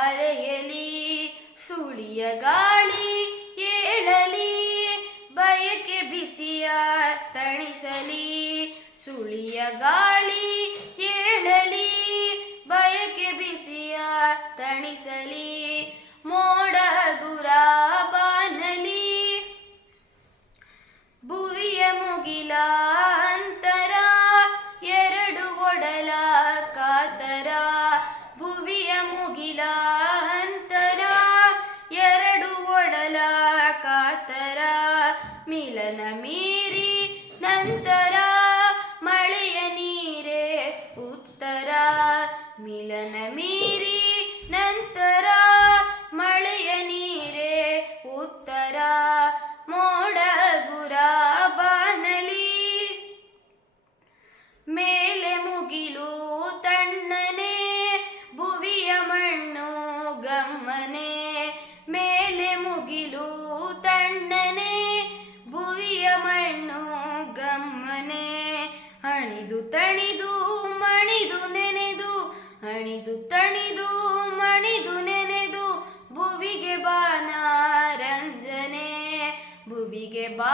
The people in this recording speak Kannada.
ಅಲೆಯಲಿ ಸುಳಿಯ ಗಾಳಿ ಏಳಲಿ ಬಯಕೆ ಬಿಸಿಯ ತಣಿಸಲಿ ಸುಳಿಯ ಗಾಳಿ ಏಳಲಿ ಬಯಕೆ ಬಿಸಿಯ ತಣಿಸಲಿ ಮೋಡ ಗುರ ಬಾನಲಿ ಭುವಿಯ ಮುಗಿಲ ಅಂತರ ಎರಡು ಒಡಲ ಕಾತರ ಭುವಿಯ ಮುಗಿಲ ಅಂತರ ಎರಡು ಒಡಲ ಕಾತರ ಮಿಲನ ಮೀರಿ ನಂತರ ಮಳೆಯ ನೀರೇ ಉತ್ತರ ಮಿಲನ ಮೀರಿ ನಂತರ ಮಳೆಯ ನೀರೇ ಉತ್ತರ ಮೋಡ ಗುರ ಬಾನಲಿ ಮೇಲೆ ಮುಗಿಲು ತಣ್ಣನೆ ಭುವಿಯ ಮಣ್ಣು ಗಮ್ಮನೆ ಮೇಲೆ ಮುಗಿಲು ತಣ್ಣನೆ ಭುವಿಯ ಮಣ್ಣು ಗಮ್ಮನೆ ಹಣಿದು ತಣಿದು ಮಣಿದು ನೆನೆದು ಹಣಿದು ತಣಿದು ಮಣಿದು ನೆನೆದು ಭುವಿಗೆ ಬಾನ ರಂಜನೆ ಭುವಿಗೆ ಬಾ